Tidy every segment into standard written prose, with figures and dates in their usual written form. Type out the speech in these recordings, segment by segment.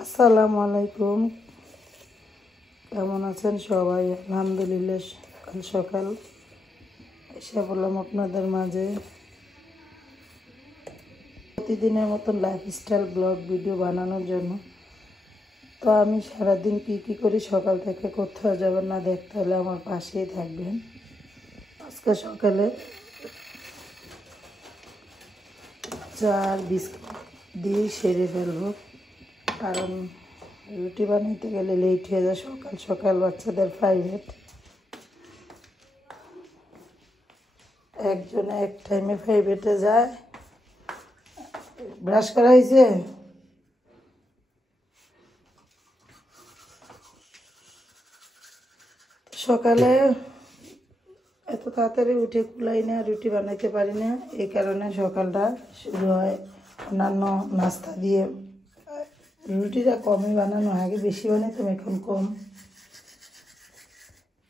আসসালামু আলাইকুম। কেমন আছেন সবাই? আলহামদুলিল্লাহ সকাল সকাল এসে বললাম আপনাদের মাঝে প্রতিদিনের মতন লাইফস্টাইল ব্লগ ভিডিও বানানোর জন্য। তো আমি সারাদিন কী করি সকাল থেকে কোথাও যাবেন না, দেখতে হলে আমার পাশেই থাকবেন। আজকে সকালে চা আর বিস্কুট দিয়ে সেরে ফেলবো, কারণ রুটি বানাইতে গেলে লেট হয়ে যায়। সকাল সকাল বাচ্চাদের প্রাইভেট, একজনে এক টাইমে প্রাইভেটে যায়। ব্রাশ করা হয়েছে? সকালে এত তাড়াতাড়ি উঠে কুলাই না, রুটি বানাইতে পারি না, এই কারণে সকালটা শুরু হয় অন্যান্য নাস্তা দিয়ে। রুটিটা কমই বানানো, আগে বেশি বানাইতাম, এখন কম।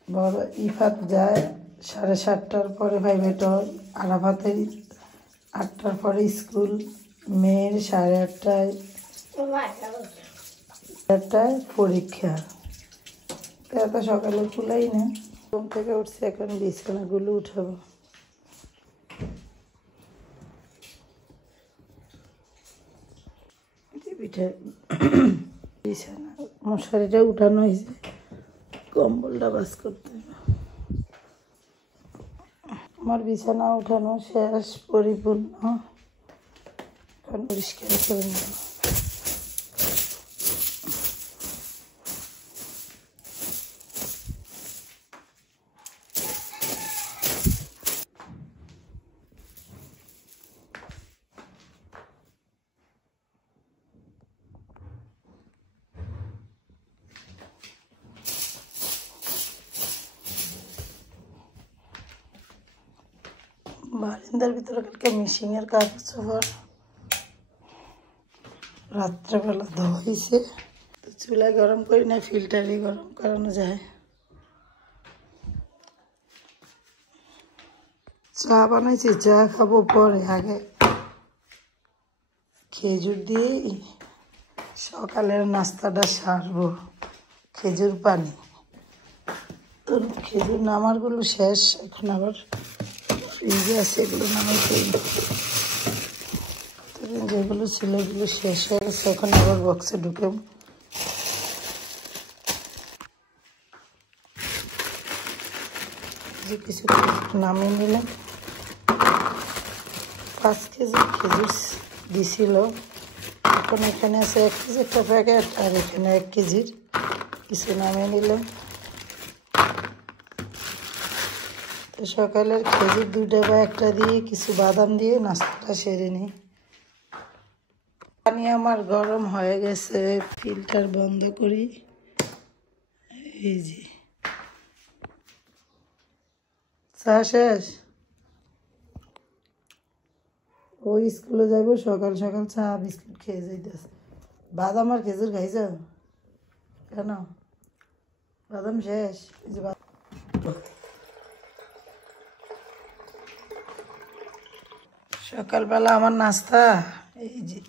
বড় ইফাত যায় 7:30টার পরে প্রাইভেট হয়, আরাফাতের 8টার পরে স্কুল, মেয়ের 8:30টায় পরীক্ষা। এত সকালে কুলাই না। ঘুম থেকে উঠছি, এখন বিছানাগুলো উঠাবো। পিঠে বিছানা মশারিটা উঠানো হয়েছে, কম্বলটা বাস করতে হবে। আমার বিছানা উঠানো শেষ, পরিপূর্ণ। এখন পরিষ্কার করে নেব। বারান্দার ভিতরে কালকে মিশিংয়ের কাপড় চোপড় রাত্রেবেলা ধোয়া হয়েছে, তো চুলায় গরম করি না, ফিল্টারে গরম করানো যায়। চা বানাইছি, চা খাবো পরে, আগে খেজুর দিয়ে সকালের নাস্তাটা সারবো। খেজুর পানি, তো খেজুর নামারগুলো শেষ, এখন আবার ফ্রিজে আছে, এগুলো নামাইতে। যেগুলো ছিল এগুলো শেষ হয়ে গেছে, এখন আবার বক্সে ঢুকে কিছু নামিয়ে নিলাম। 5 কেজি খেজুর দিছিল, এখন এখানে আছে 1 কেজি একটা প্যাকেট, আর এখানে 1 কেজির কিছু নামিয়ে নিলাম। তো সকালের খেজুর 2টা বা 1টা দিয়ে কিছু বাদাম দিয়ে নাস্তাটা সেরে নিই। পানি আমার গরম হয়ে গেছে, ফিল্টার বন্ধ করি। এই যে চা শেষ। ওই স্কুলে যাইব, সকাল সকাল চা বিস্কুট খেয়ে যাইতেছে। বাদাম আর খেজুর খাইছ কেন? বাদাম শেষ। এই যে সকালবেলা আমার নাস্তা, এই যে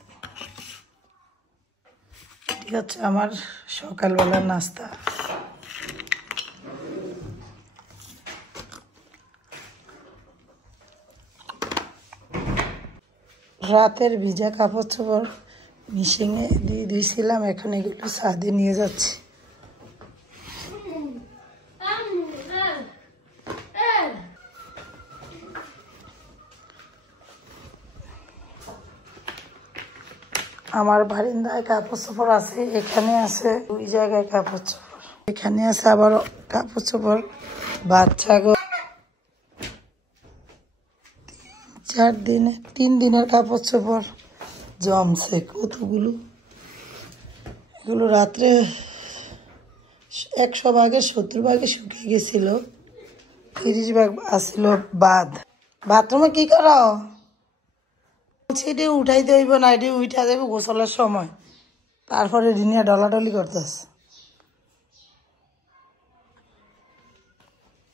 এটি হচ্ছে আমার সকালবেলার নাস্তা। রাতের ভিজা কাপড় চোপড় মিশিংয়ে দিয়ে দিয়েছিলাম, এখন এগুলো ছাদে নিয়ে যাচ্ছি। আমার বারান্দায় কাপড় চোপড় আছে, এখানে আছে 2 জায়গায় কাপড় চোপড়, এখানে আছে আবার কাপড় চোপড়। বাচ্চা 3 দিনের কাপড় চোপড় জমছে কতগুলো। এগুলো রাত্রে 100 ভাগে 70 ভাগে শুকিয়ে গেছিল, 30 ভাগ আসছিল বাদ। বাথরুমে কি করো? সেটি উঠাইতে হইব না, এটি উঠা যাবে গোসলের সময়, তারপরে রিনিয়া ডলাডলি করতেছে।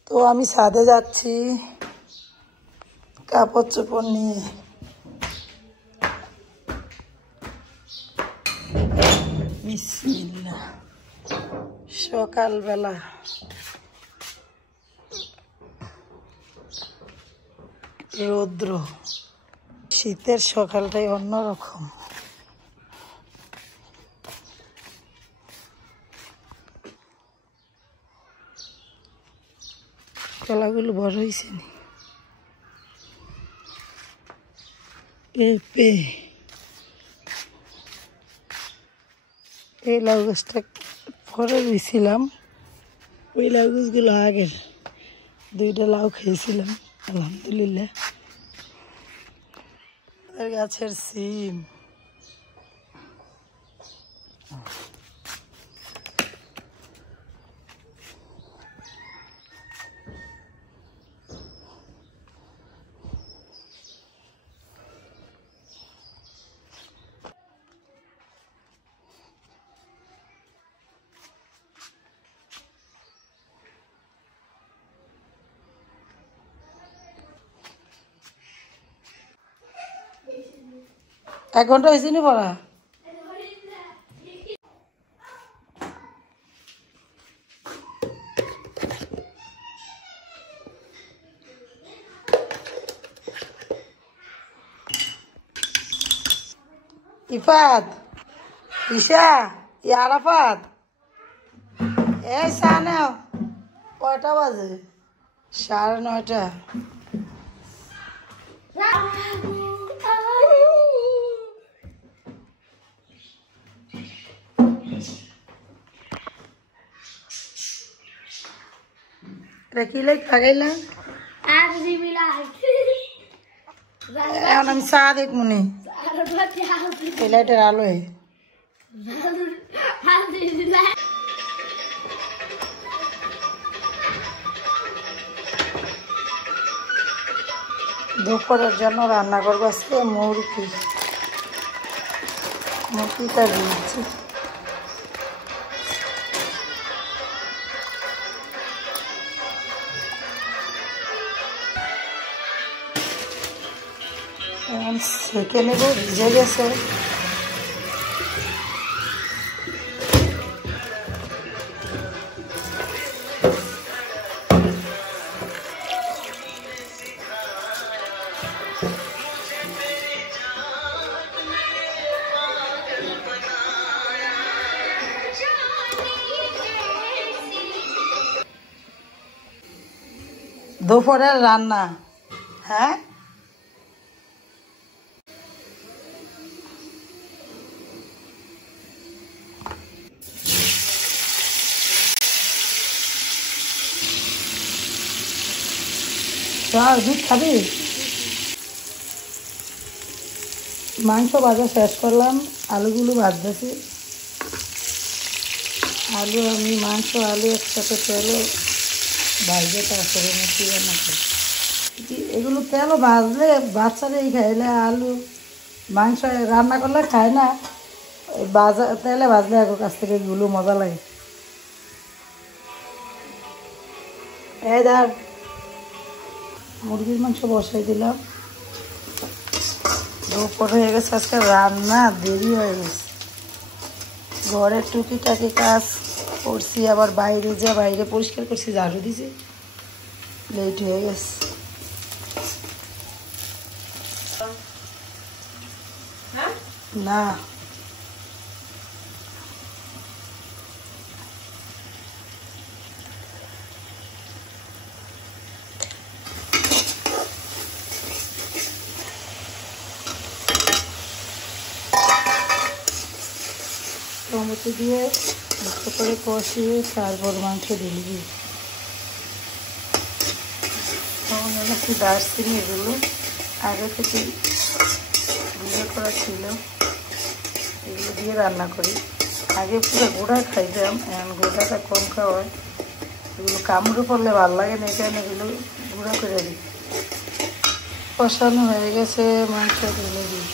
তো আমি ছাদে যাচ্ছি কাপড় চোপড় নিয়ে। বিসমিল্লাহ। সকালবেলা রৌদ্র, শীতের সকালটাই অন্যরকম। কলাগুলো বড় হয়েছে নি। পেঁপে, এই লাউ গাছটা পরে দিয়েছিলাম, ওই লাউ গাছগুলো আগের। 2টা লাউ খেয়েছিলাম আলহামদুলিল্লাহ। গাছের সিম, এক ঘন্টা হয়েছে নি পড়া। ইফাত, ঈশা, আরাফাত, এই চা নাও। কয়টা বাজে? 9:30। এটা কি লাইট লাগাইলা? এখন আমি চা দেখ মনে এই লাইটের আলোয়। দুপুরের জন্য রান্না করবো আজকে মুরগিটা দিয়েছি। সেকে নেব, ভিজে গেছে। দুপুরের রান্না, হ্যাঁ দুধ খাবি? মাংস ভাজা শেষ করলাম, আলুগুলো ভাজতেছি। আমি মাংস আলু একসাথে তেলে ভাজতে, তারপরে মুখি রান্না করি। এগুলো তেলও ভাজলে বাচ্চারাই খাইলে, আলু মাংস রান্না করলে খায় না। তেলে ভাজলে আগের কাছ থেকে এগুলো মজা লাগে। এই ধর মুরগির মাংস বসাই দিলাম। দুপুর হয়ে গেছে, আজকে রান্না দেরি হয়ে গেছে। ঘরের টুকিটাকি কাজ করছি, আবার বাইরে পরিষ্কার করছি, ঝাড়ু দিছি, লেট হয়ে গেছে। না টমেটো দিয়ে ভালো করে কষিয়ে তারপর মাংস দিয়ে দিবি। একটু দারচিনি, এগুলো আগে থেকে গুঁড়ো করা ছিল, এগুলো দিয়ে রান্না করি। আগে পুরো গুঁড়া খাইতাম, এখন গুঁড়াটা কম খাওয়া হয়। এগুলো কামড়ে পড়লে ভালো লাগে না, এই কারণে এগুলো গুঁড়া করে দিই। কষানো হয়ে গেছে, মাংস ঢেলে দিই।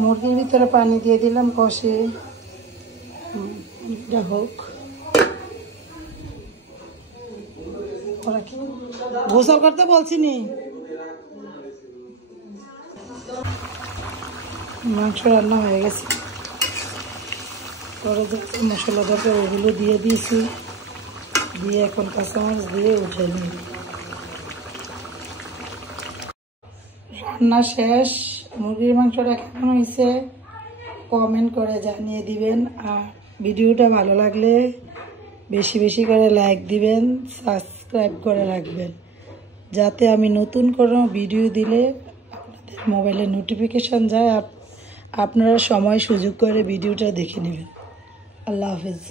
মুরগির ভিতরে পানি দিয়ে দিলাম, কষে হোক। নাকি গোসল করতে বলছি নি। মাংস রান্না হয়ে গেছে, পরে যে মশলা দরকার ওগুলো দিয়ে দিয়েছি, দিয়ে এখন কাঁচামরিচ দিয়ে উঠে নিই। রান্না শেষ। মুরগির মাংসটা কেমন হয়েছে কমেন্ট করে জানিয়ে দিবেন। আর ভিডিওটা ভালো লাগলে বেশি বেশি করে লাইক দিবেন, সাবস্ক্রাইব করে রাখবেন, যাতে আমি নতুন কোনো ভিডিও দিলে আপনাদের মোবাইলে নোটিফিকেশান যায়, আপনারা সময় সুযোগ করে ভিডিওটা দেখে নেবেন। আল্লাহ হাফেজ।